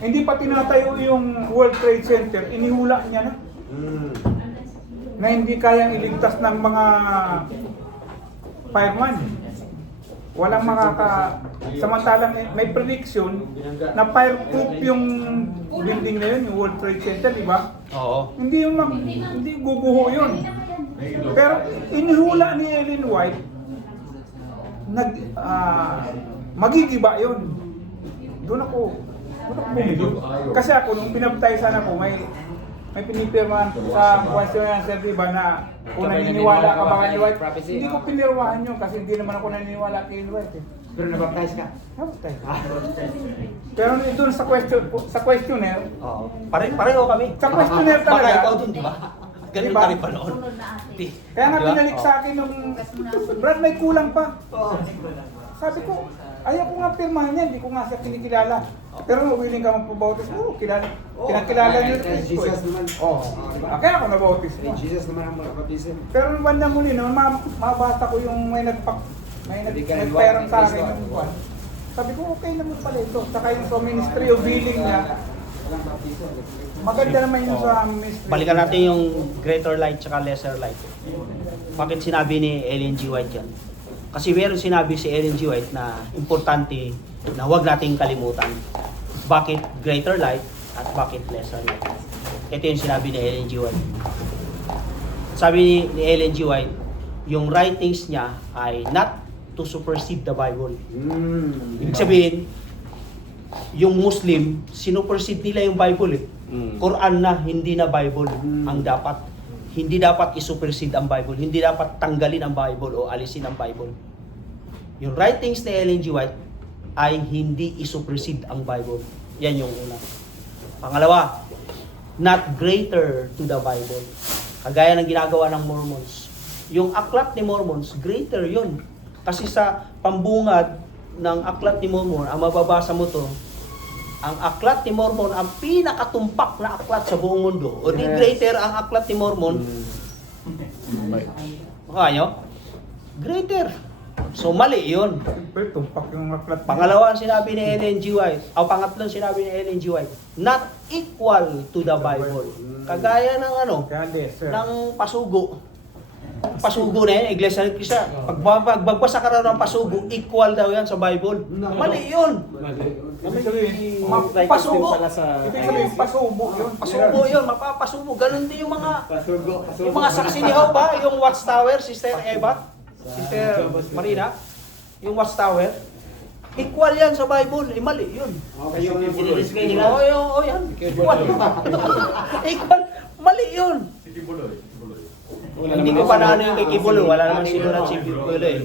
hindi pa tinatayo yung World Trade Center, inihula niya na. Na hindi kayang iligtas ng mga fireman. Walang samantalang may prediction na fireproof yung building na yun, yung World Trade Center, di ba? Oo. Hindi guguho yun. Pero inihula ni Ellen White, magigiba yun. Doon ako bumili. Kasi ako, nung pinabaptisan ako, may pinipirmahan sa question and answer, diba, na kung naniniwala ka ba kay White, hindi ko pinirmahan yun kasi hindi naman ako naniniwala kay White eh. Pero nabaptize ka? Nabaptize. Pero doon sa questionnaire, Pareho kami. sa questionnaire Baka talaga, ikaw dun, di ba? Ganun Diba? ka rin pa noon. Sunod na ate. kaya nga Diba? pinalik sa akin nung, Brad, may kulang pa. Sabi ko, ayaw ko nga pirmahan yan, hindi ko nga siya kinikilala. Pero willing ka magpabautis, kilala. Kinakilala niyo Kay Kristo Jesus eh. naman. Kaya ako nabautis Kay mo. Jesus naman ang baptism. Pero nung bandang muli, no, mabasa ko yung may nagpayarang sa akin yung kwan. Sabi ko, okay naman pala ito. Saka yung sa ministry of healing niya, Walang baptism. maganda naman yung sa ministry. Balikan natin yung greater light tsaka lesser light. Bakit sinabi ni Ellen G. White yan? Kasi meron sinabi si Ellen G. White na importante na huwag nating kalimutan. Bakit greater light at bakit lesser light? Ito yung sinabi ni Ellen G. White. Sabi ni Ellen G. White, yung writings niya ay not to supersede the Bible. Ibig sabihin, yung Muslim, sinupercede nila yung Bible eh. Quran na, hindi na Bible ang dapat. Hindi dapat isupersede ang Bible. Hindi dapat tanggalin ang Bible o alisin ang Bible. Yung writings ni Ellen G. White, ay hindi isupresid ang Bible. Yan yung una. Pangalawa, not greater to the Bible. Kagaya ng ginagawa ng Mormons. Yung aklat ni Mormons, greater yun. Kasi sa pambungad ng aklat ni Mormon, ang mababasa mo to, ang aklat ni Mormon, ang pinakatumpak na aklat sa buong mundo. O di greater ang aklat ni Mormon. Kaya greater. So mali yun. Siyempre, tumpak yung aklat. Pangalawa ang sinabi ni Ellen G. White, o pangatlong sinabi ni Ellen G. White, not equal to the Bible. Kagaya ng ano, Kaya lesser. ng pasugo. Pasugo na yan, Iglesia ni Cristo. Pag magbasa ka raw ng pasugo, equal daw yan sa Bible. Mali yun. Ibig sabihin, Pasugo. Pala sa ibig sabihin, pasubo yun. Pasugo yun, mapapasugo. Ganun din yung mga saksi ni Jehovah, yung Watchtower, Sister Eva, Sister Marina, yung Watchtower. Equal yan sa Bible. Eh, mali yun. Oo, yan. Equal. Equal. Mali yun. Si Kibuloy. Hindi ko pa na ano yung kay Kibuloy. Wala naman sinulat si Kibuloy.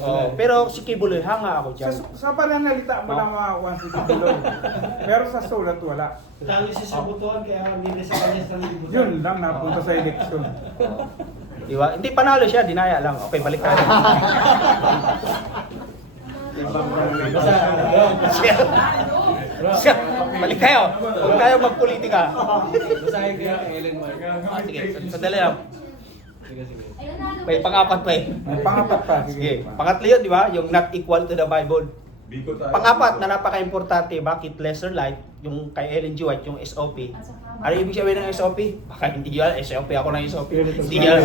Oh, pero si Kibuloy, hanga ako dyan. Sa pananalita mo lang makakuha si Kibuloy. Pero sa sulat wala. Talo siya sa butuan, kaya hindi sa kanya sa libutan. Yun lang, napunta sa eleksyon. Di ba? Hindi panalo siya, dinaya lang. Okay, balik tayo. Siya, balik tayo. Huwag tayo magpolitika. Basahin kaya ang Ellen White. Sige, sandali lang. May pang-apat pa eh. May pangapat pa. Sige, pangatlo yun, di ba? Yung not equal to the Bible. Biko tayo. Pang-apat na napaka-importante, bakit lesser light, yung kay Ellen G. White, yung SOP. Ano ibig sabihin ng SOP? Baka hindi yun, SOP ako ng SOP. Hindi yun.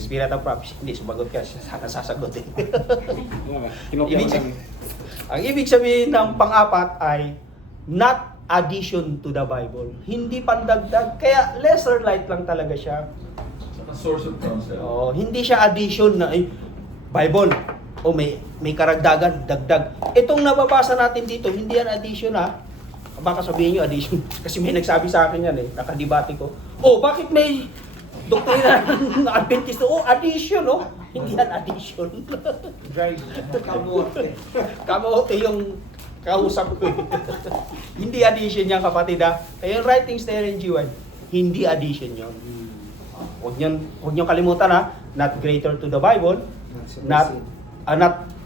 Spirit of prophecy. Hindi, sumagot ka, sana sasagot eh. Ang ibig sabihin ng pang-apat ay not addition to the Bible. Hindi pandagdag, kaya lesser light lang talaga siya. Saka source of concept. Oh, hindi siya addition na ay Bible. O may karagdagan, dagdag. Itong nababasa natin dito, hindi yan addition ha. Baka sabihin nyo addition. Kasi may nagsabi sa akin yan eh, nakadibati ko. Oh, bakit may doktrina ng Adventist? Oh, addition oh. Hindi yan addition. Guys, Kamote. Kamote yung kausap ko eh. Hindi addition yan kapatid ha. Kaya yung writings ni Ellen G. White, hindi addition yun. Huwag niyong kalimutan ha. Not greater to the Bible. Not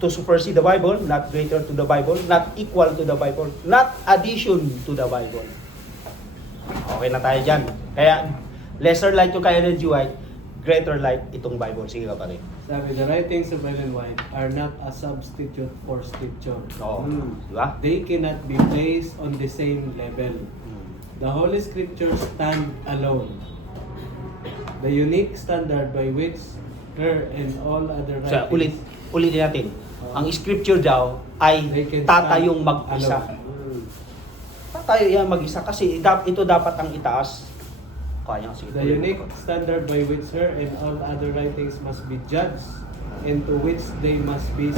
to supersede the Bible, not greater to the Bible, not equal to the Bible, not addition to the Bible. Okay na tayo dyan. Kaya, lesser light yung kay Ellen G. White, greater light itong Bible. Sige ka pa rin. Sabi, the writings of Ellen White are not a substitute for scripture. Oo. Di ba? They cannot be placed on the same level. The Holy Scriptures stand alone. The unique standard by which her and all other So, writings ulitin natin. Ang scripture daw ay They can tatayong stand mag-isa. alone. Tatayo yan mag-isa kasi ito dapat ang itaas. Kaya sige. The unique standard by which her and all other writings must be judged and to which they must be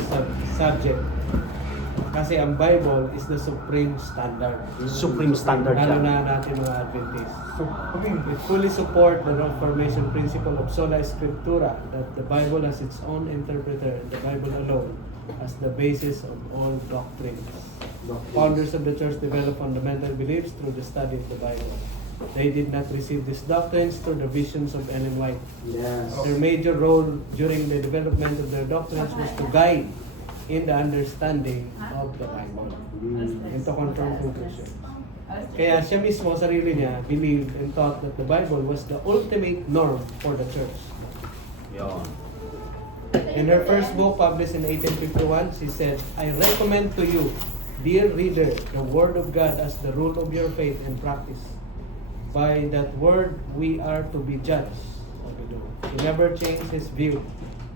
subject. Kasi ang Bible is the supreme standard. Supreme standard Lalo yan. na natin mga Adventists. supreme. We fully support the Reformation principle of sola scriptura, that the Bible has its own interpreter and the Bible alone as the basis of all doctrines. Founders of the church developed fundamental beliefs through the study of the Bible. They did not receive these doctrines through the visions of Ellen White. Yes. Their major role during the development of their doctrines was to guide in the understanding of the Bible and to confirm conclusions. Kaya siya mismo, sarili niya, believed and thought that the Bible was the ultimate norm for the church. Yun. In her first book, published in 1851, she said, I recommend to you, dear reader, the Word of God as the rule of your faith and practice. By that word, we are to be judged. He never changed his view.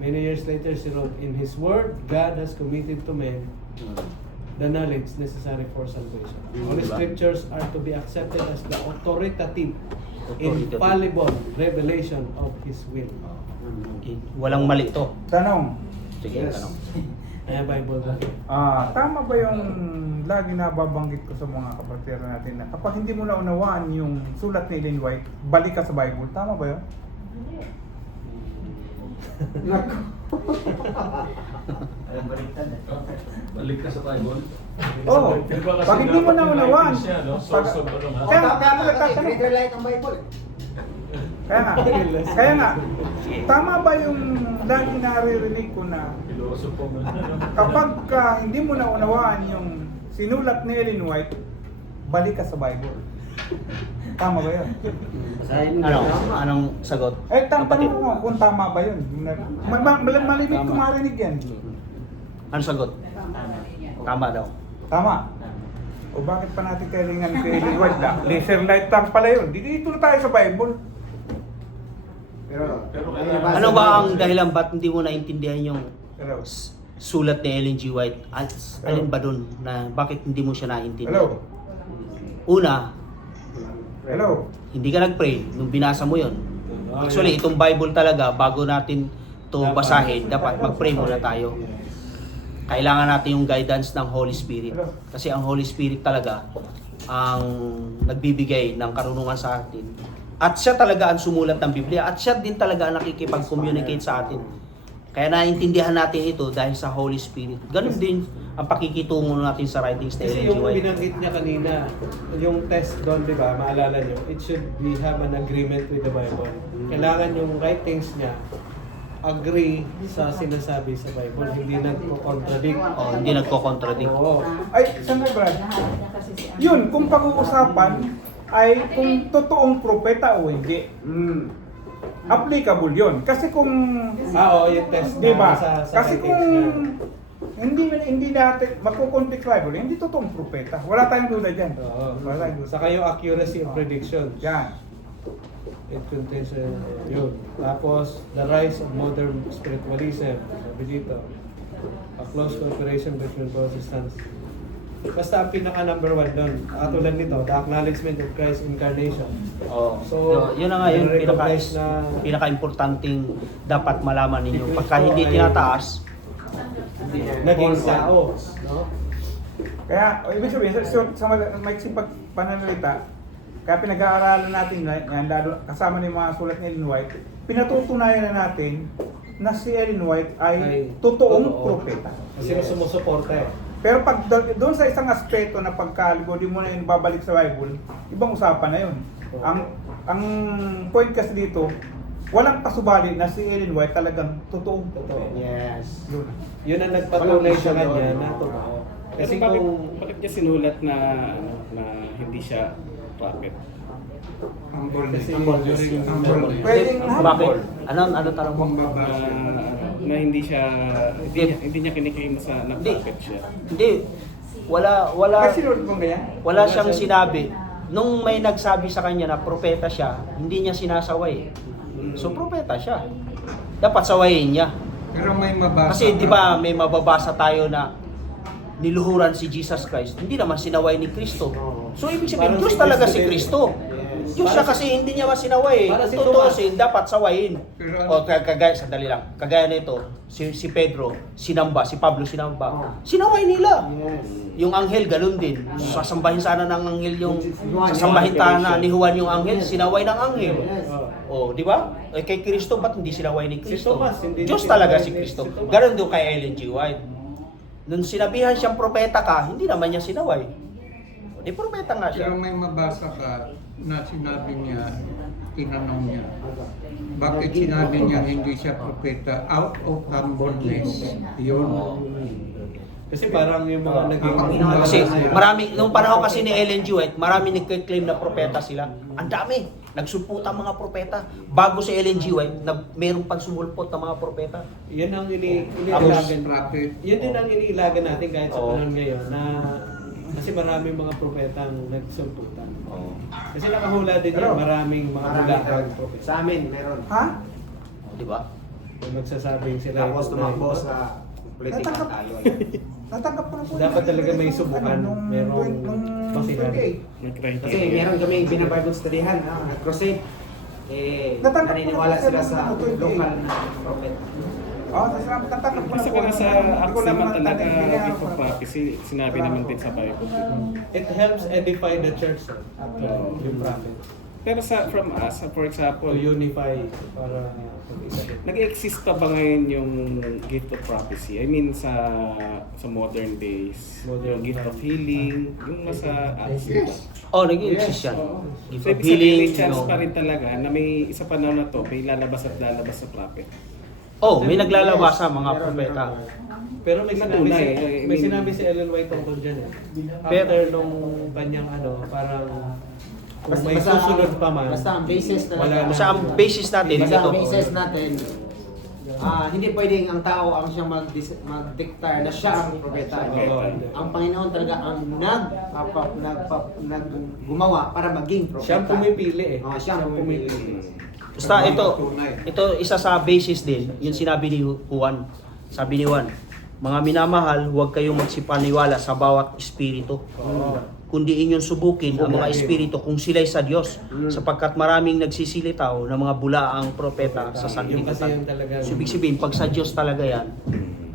Many years later, she wrote, in His Word, God has committed to men the knowledge necessary for salvation. Holy Scriptures are to be accepted as the authoritative, infallible revelation of His will. Okay. Walang mali ito. Tanong, Sige, tanong. Kaya Bible ba? tama ba yung lagi nababanggit ko sa mga kapatid natin na kapag hindi mo naunawaan yung sulat ni Ellen White, balik ka sa Bible. Tama ba yun? Ay, baliktad eh. Balik ka sa Bible. Oo. Diba kasi Pag hindi mo dapat yung naunawaan, writings niya, no? Source of ano nga. Kaya nagtatanong. Kaya nga, tama ba yung lagi naririnig ko na Pilosopo mo na, no? kapag hindi mo naunawaan yung sinulat ni Ellen White, balik ka sa Bible. Tama ba yun? Anong sagot? Tanong mo kung tama ba yun. Malimit ko marinig yan. Anong sagot? Tama daw. Tama. O bakit pa natin kailangan kay Ellen White na? Laser light lang pala yun. Dito na tayo sa Bible. Pero Ano ba ang dahilan ba't hindi mo naintindihan yung Hello. sulat ni Ellen G. White? Alin ba dun na bakit hindi mo siya naintindihan? Hello. Una, Hello. hindi ka nag-pray nung binasa mo yon. Actually, itong Bible talaga, bago natin to basahin, dapat mag-pray muna tayo. Kailangan natin yung guidance ng Holy Spirit. Kasi ang Holy Spirit talaga ang nagbibigay ng karunungan sa atin. At siya talaga ang sumulat ng Biblia. At siya din talaga ang nakikipag-communicate sa atin. Kaya naiintindihan natin ito dahil sa Holy Spirit. Ganun din ang pakikitungo natin sa writings ni Kasi Ellen G. yung White. binanggit niya kanina, yung test doon, di ba, maalala niyo, it should be have an agreement with the Bible. Kailangan yung writings niya agree sa sinasabi sa Bible, hindi nagko-contradict. Hindi nagko-contradict. Oo. Ay, sandali Brad. Yun, kung pag-uusapan ay kung totoong propeta o hindi. Applicable yun. Kasi kung, Oo, yung test di ba? sa Kasi writings kung niya. hindi natin magko-conflict Bible, hindi totoong propeta. Wala tayong duda dyan. Oo. Wala tayong duda. Saka yung accuracy of predictions. Yan. It contains yun. Tapos, the rise of modern spiritualism. Sabi dito, a close cooperation between Protestants. Basta ang pinaka number one doon, katulad nito, the acknowledgement of Christ's incarnation. Oh. So, Yun na nga yun, recognize na pinaka-importanting dapat malaman ninyo. Pagka hindi tinataas, naging tao. No? Kaya, ibig sabihin, sa maiksing pananalita, kaya pinag-aaralan natin yan, lalo kasama ng mga sulat ni Ellen White, pinatutunayan na natin na si Ellen White ay totoong propeta. Kasi sumusuporta eh. Pero pag doon sa isang aspeto na pagkaligo, di mo na yun babalik sa Bible, ibang usapan na yun. Ang point kasi dito, walang pasubali na si Ellen White talagang totoong Totoo. yes. yun. Yun ang nagpatunay sa kanya na totoo. Kasi Kasi bakit niya sinulat na na hindi siya prophet? Pwedeng Bakit? Ano tanong mo? Na hindi niya kiniklaim na prophet siya. Hindi. Wala May sinulat mong ganyan? wala siyang sinabi. Nung may nagsabi sa kanya na propeta siya, hindi niya sinasaway. So propeta siya. Dapat sawayin niya. Pero may mabasa. Kasi di ba may mababasa tayo na niluhuran si Jesus Christ. Hindi naman sinaway ni Kristo. So ibig sabihin, Parang Diyos si talaga Kristo si din. Kristo. Diyos siya kasi hindi niya masinaway. Para si Totoo Tomas. dapat sawayin. Pero O kagaya, sandali lang. Kagaya nito, si Pedro, sinamba, si Pablo sinamba. Sinaway nila. Yung anghel, ganun din. Sasambahin sana ng anghel yung, sasambahin sana ni Juan yung anghel, sinaway ng anghel. O, di ba? Eh, kay Kristo, ba't hindi sinaway ni Kristo? Thomas, hindi Diyos niya talaga sinaway si ni Kristo. si Thomas. Ganun doon kay Ellen G. White. Nung sinabihan siyang propeta ka, hindi naman niya sinaway. O, di propeta nga siya. Pero may mabasa ka na sinabi niya, tinanong niya, bakit sinabi niya hindi siya propeta out of humbleness? Yun. Kasi parang yung mga naging Kasi marami, nung panahon kasi ni Ellen G. White, marami nagka-claim na propeta sila. Ang dami. Nagsulpot ang mga propeta. Bago si Ellen G. White, mayroong pansumulpot ng mga propeta. Yan ang Tapos iniilagan. prophet. Yan din ang iniilagan natin kahit sa Oo. panahon ngayon na kasi maraming mga propetang nagsulputan. Kasi nakahula din yan, maraming mga hulaan propeta. Sa amin, meron. Ha? Di ba? Kung magsasabing sila Tapos tunay. tumakbo sa political Natanggap. tayo. Natanggap ko na po. Dapat talaga may subukan, Nung merong basihan. 28. May Kasi criteria. meron kaming binabible studyhan, nag-crusade. Natanggap ko Naniniwala na sila po sa sa 28. local na prophet. Natanggap ko na Kasi po. kaya sa Hindi ko Acts lang naman talaga natanggap. gift of prophecy, sinabi naman din sa Bible. It helps edify the church, yung prophet. Pero from us, for To example, unify para mag-isa din. nag-exist pa ba ngayon yung gift of prophecy? I mean, sa modern days, yung gift of healing, yung nasa Acts. Oh, nag-i-exist yan. Gift So, of ibig sabihin, may healing, chance yung- pa rin talaga na may isa panahon na to, may lalabas at lalabas sa prophet. Oh, may naglalabas sa mga propeta. Pero may sinabi, Tunay, may I mean- sinabi si Ellen White tungkol dyan eh. Pero- After nung kanyang parang kung may susunod pa man, Basta ang basis na wala na. Sa ang basis natin, Basta ito. ang basis natin, hindi pwedeng ang tao ang siyang mag-dictate na siya ang propeta. Oo. Ang Panginoon talaga ang gumawa para maging propeta. Siyang pumipili eh. Siyang pumipili. Basta ito isa sa basis din, yung sinabi ni Juan. Sabi ni Juan, mga minamahal, huwag kayong magsipaniwala sa bawat espiritu. Kundi inyong subukin ang mga espiritu kung sila'y sa Diyos, sapagkat maraming nagsisilitaw ng mga bulaang propeta sa Yung kasi yung sanglibutan. talaga. So, ibig sabihin, pag sa Diyos talaga yan,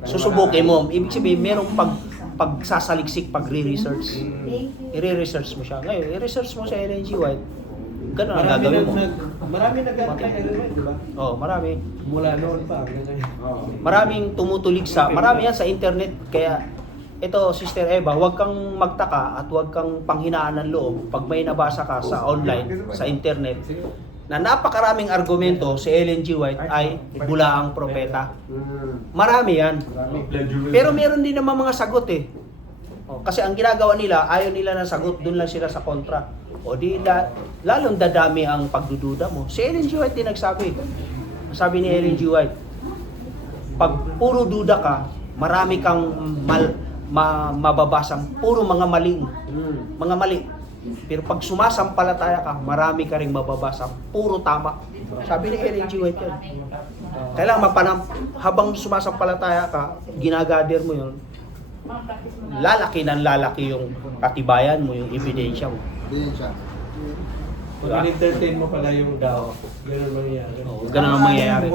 susubukin mo. Ibig sabihin, merong pagsasaliksik, pagre-research. I-research mo siya. Ngayon, i-research mo sa Ellen G. White. Ganun ang gagawin mo. Marami nag-aaral kay Ellen White, di ba? Oh, marami. Mula noon pa hanggang ngayon. Maraming tumutulig sa, marami yan sa internet. Kaya, ito, Sister Eva, huwag kang magtaka at huwag kang panghinaan ng loob pag may nabasa ka sa online, sa internet, na napakaraming argumento si Ellen G. White ay bulaang propeta. Marami yan. Pero meron din naman mga sagot eh. Oh, kasi ang ginagawa nila, ayaw nila ng sagot, doon lang sila sa kontra. O di, lalong dadami ang pagdududa mo. Si Ellen G. White din nagsabi. Sabi ni Ellen G. White, pag puro duda ka, marami kang mababasang puro mga mali. Mga mali. Pero pag sumasampalataya ka, marami ka ring mababasang puro tama. Sabi ni Ellen G. White yan. Kailangan habang sumasampalataya ka, ginagader mo yun, lalaki ng lalaki yung katibayan mo, yung ebidensya mo. Pag in-entertain mo pala yung DAO, ganun mangyayari. Oo, ganun ang mangyayari.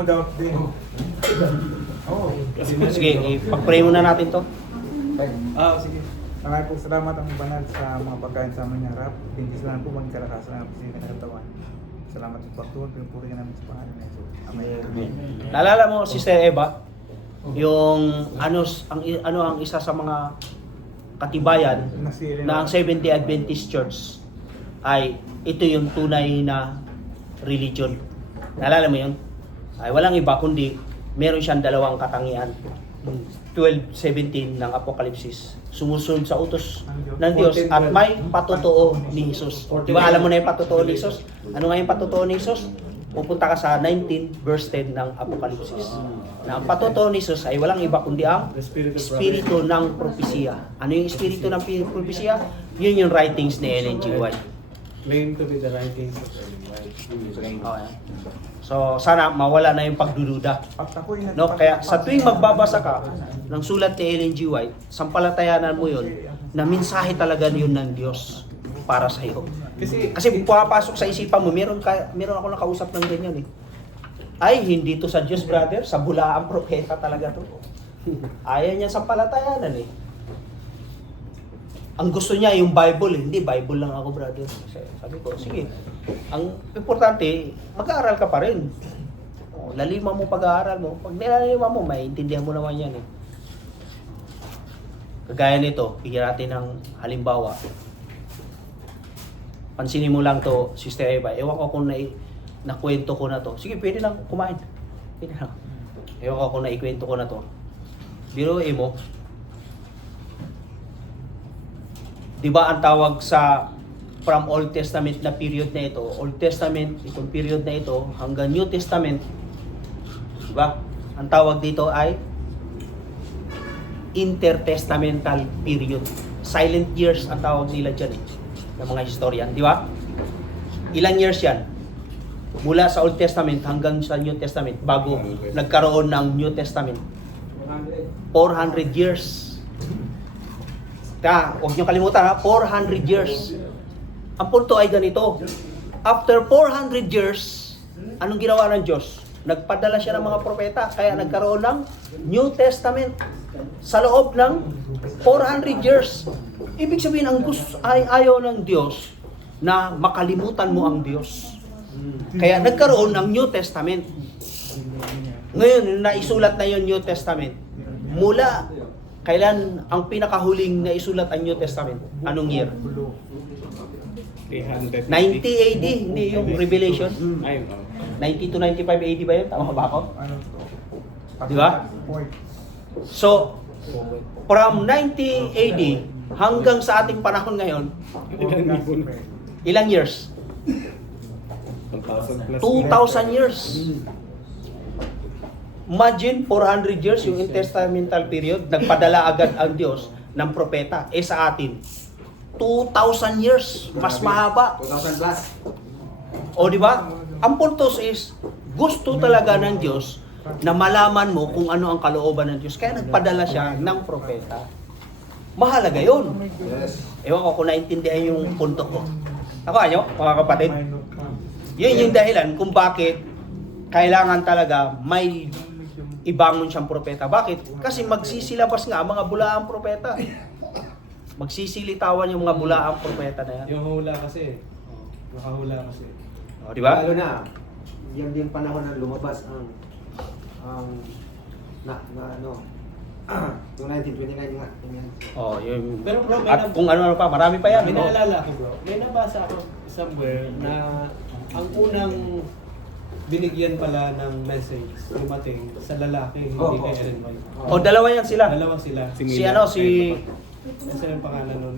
Sige, ipag-pray muna natin to. Sige. Maraming po salamat ang banal sa mga pagkain sa aming harap. Pindisalan po magkalakasan ng pisilin ng katawan. Salamat sa pagtuon, pinupuri ka namin sa pangalan ng Jesus. Amen. Naalala mo, Sister Eva, yung ang isa sa mga katibayan na ang Seventh-day Adventist Church ay ito yung tunay na religion. Naalala mo yun? Ay walang iba kundi meron siyang dalawang katangian. 12:17 ng Apokalipsis. Sumusunod sa utos ng Diyos at may patotoo ni Jesus. Di ba alam mo na yung patotoo ni Jesus? Ano nga yung patotoo ni Jesus? Pupunta ka sa 19 verse 10 ng Apokalipsis. Na ang patotoo ni Jesus ay walang iba kundi ang espiritu ng propesya. Ano yung espiritu ng propesya? Yun yung writings ni Ellen G. White. Claim to be the writings of Ellen White. Okay. So sana mawala na yung pagdududa. At ako'y No, kaya sa tuwing magbabasa ka ng sulat ni Ellen G. White, sampalatayanan mo yun na mensahe talaga yun ng Diyos para sa iyo. Kasi pumapasok sa isipan mo, meron ako nakausap ng ganyan eh. Ay, hindi to sa Diyos, brother, sa bulaang propeta talaga to. Ayaw niya sampalatayanan eh. Ang gusto niya yung Bible eh. Hindi, Bible lang ako, brother. Sabi ko, sige. Ang importante, mag-aaral ka pa rin. Lalima mo pag-aaral mo. Pag nilalima mo, maiintindihan mo naman yan eh. Kagaya nito, bigyan natin ng halimbawa. Pansinin mo lang to, Sister Eva. Ewan ko kung nakwento ko na to. Sige, pwede lang kumain. Pwede lang. Ewan ko kung naikwento ko na to. Biruin mo. Di ba ang tawag sa from Old Testament na period na ito, Old Testament, itong period na ito, hanggang New Testament, di ba? Ang tawag dito ay intertestamental period. Silent years ang tawag nila dyan eh, ng mga historian, di ba? Ilang years yan? Mula sa Old Testament hanggang sa New Testament, bago nagkaroon ng New Testament. 400 years. Huwag niyo kalimutan ha, 400 years. Ang punto ay ganito. After 400 years, anong ginawa ng Diyos? Nagpadala siya ng mga propeta, kaya nagkaroon ng New Testament sa loob ng 400 years. Ibig sabihin, ang gusto ay ayaw ng Diyos na makalimutan mo ang Diyos. Kaya nagkaroon ng New Testament. Ngayon, naisulat na yung New Testament. Mula, kailan ang pinakahuling naisulat ang New Testament? Anong year? 300. 90 AD, hindi yung Revelation. Ayun, 90 to 95 AD ba yun? Tama ba ako? Ano? Di ba? So, from 90 AD hanggang sa ating panahon ngayon, ilang years? 1,000 plus. 2,000 years. Imagine 400 years yung intertestamental period, nagpadala agad ang Diyos ng propeta. Sa atin, 2,000 years, mas mahaba. 2,000 plus. O di ba? Ang puntos is, gusto talaga ng Diyos na malaman mo kung ano ang kalooban ng Diyos. Kaya nagpadala siya ng propeta. Mahalaga yun. Ewan ko kung naintindihan yung punto ko. Ako nyo, mga kapatid? Yun yung dahilan kung bakit kailangan talaga may ibangon siyang propeta. Bakit? Kasi magsisilabas nga ang mga bulaang propeta. Magsisilitawan yung mga bulaang propeta na yan. Yung hula kasi, nakahula kasi. O, di ba? Lalo na, yan din panahon na lumabas ang ano, yung 1929 nga. Yan. Oh, yung Pero bro, at kung ano pa, marami pa yan. May no? naalala ko bro, may nabasa ako somewhere na ang unang binigyan pala ng message dumating sa lalaki, hindi kay Ellen White. O, dalawa yan sila. Dalawa sila. Si ano, si Ano yung pangalan nun?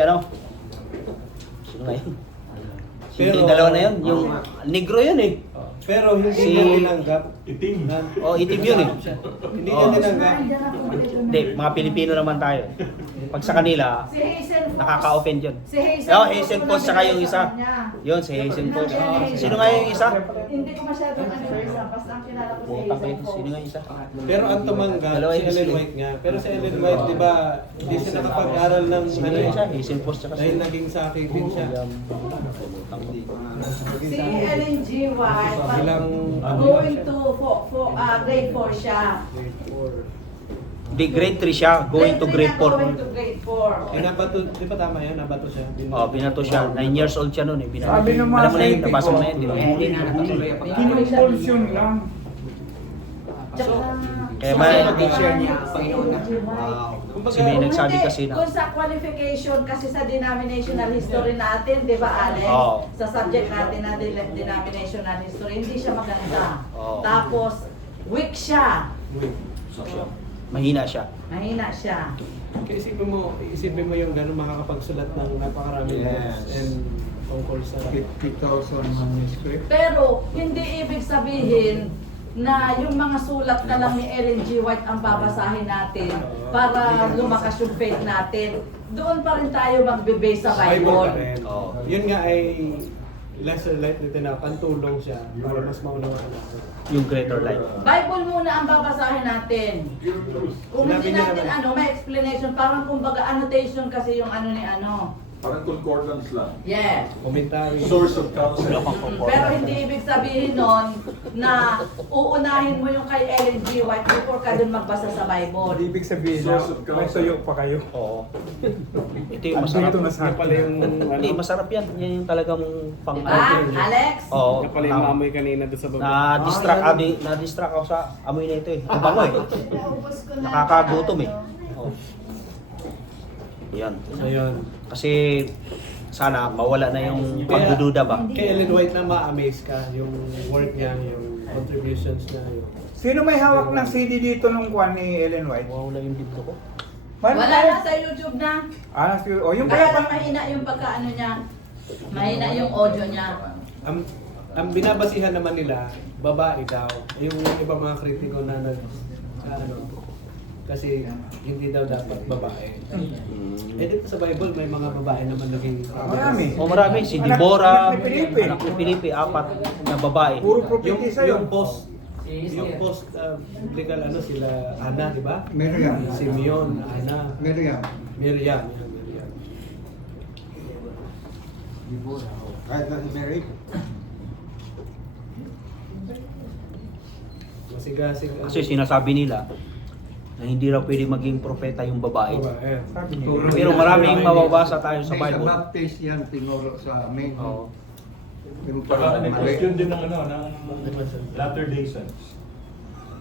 ano? Sino nga yun? Pero- Hindi, dalawa na yun. Yung negro yun eh. Pero hindi Si- niya tinanggap. Itim. na- O, itim yun eh. Hindi niya Oh. tinanggap. Hindi, mga Pilipino naman tayo. Pag sa kanila, Si Hazel Foss. nakaka-offend yun. Si Hazel Oh, Foss Hazel yung Foss saka yung isa. nabigay sa kanya. Yun, si Hazel Foss. Nandiyan, Sino nga yung isa? Hindi ko masyadong ano yung isa. Basta ang kilala ko si Putang Hazel ina, Foss. sino nga yung isa? Pero ang tumanggap Dalawa si yung Ellen sila. White nga. Pero si Ellen White, di ba, hindi siya nakapag-aral ng Sino ano yung isa? eh. Hazel Foss tsaka Dahil naging sakit din siya. Si Ellen G. White, Bilang going to grade 4 siya. Di grade 3 siya, going to grade 4. Going to grade 4. Eh, nabato, di ba tama yun? Nabato siya. Oh, binato siya. 9 years old siya noon eh. Binato. Sabi ng mga Alam mo na yun, scientific, nabasa mo na yun, di ba? Kinumpulsyon lang. Kaya may teacher niya, Panginoon na. kasi may nagsabi kasi na Kung sa qualification kasi sa denominational history natin, di ba Alex? Oo. Sa subject natin na denominational history, hindi siya maganda. Oo. Tapos, weak siya. mahina siya. Mahina siya. Kaya isipin mo yung gano'n makakapagsulat ng napakaraming books and tungkol sa 50,000 manuscript. Pero, hindi ibig sabihin na yung mga sulat na lang ni Ellen G. White ang babasahin natin para lumakas yung faith natin. Doon pa rin tayo magbe-base sa Bible pa Bible. rin. Oo. Yun nga ay lesser light nito na pantulong siya para mas maunawaan natin. Yung greater light. Bible muna ang babasahin natin. Kung hindi Sinabi niya natin naman. may explanation, parang kumbaga annotation kasi yung ano ni ano. Parang concordance lang. Yeah. Commentary. Source of counsel. Pero hindi ibig sabihin nun na uunahin mo yung kay Ellen G. White before ka dun magbasa sa Bible. Ibig sabihin na Source of may counsel. tuyo pa kayo. Oo. Ito yung masarap. Dito na sa Yan pala yung Hindi, masarap yan. Yan yung talagang pang Diba, Alex? Oo. Yan pala yung amoy kanina doon sa baba. Na-distract ako sa amoy na ito eh. Ang bango eh. Nakakagutom eh. Oo. Yan. So yun. Kasi sana mawala na yung pagdududa ba. Kay Ellen White na ma-amaze ka yung work niya, yung contributions niya. Yung... Sino may hawak ng CD dito nung kwan ni Ellen White? Mawala yung dito ko. Wala na sa YouTube na. Yung Kaya pala lang mahina yung pagkaano niya. Mahina yung audio niya. Ang binabasihan naman nila, babae daw. Yung iba mga kritiko na kasi hindi daw dapat babae. Eh dito sa Bible may mga babae naman naging Marami. O marami, si Deborah, Anak ni Felipe. anak ni Felipe, 4 na babae. Puro yung propetisa yun. post legal ano sila Ana, di ba? Miriam. Simeon, Ana, Miriam. Miriam. Kahit na si Mary. Masigasig. Kasi sinasabi nila, na hindi raw pwede maging propeta yung babae. Sabi niya. Turo Pero yan. maraming mababasa tayo sa May Bible. Baptist yan, tinuro sa amin. Oo. Yung Saka parang mali. question din ng Latter-day Saints.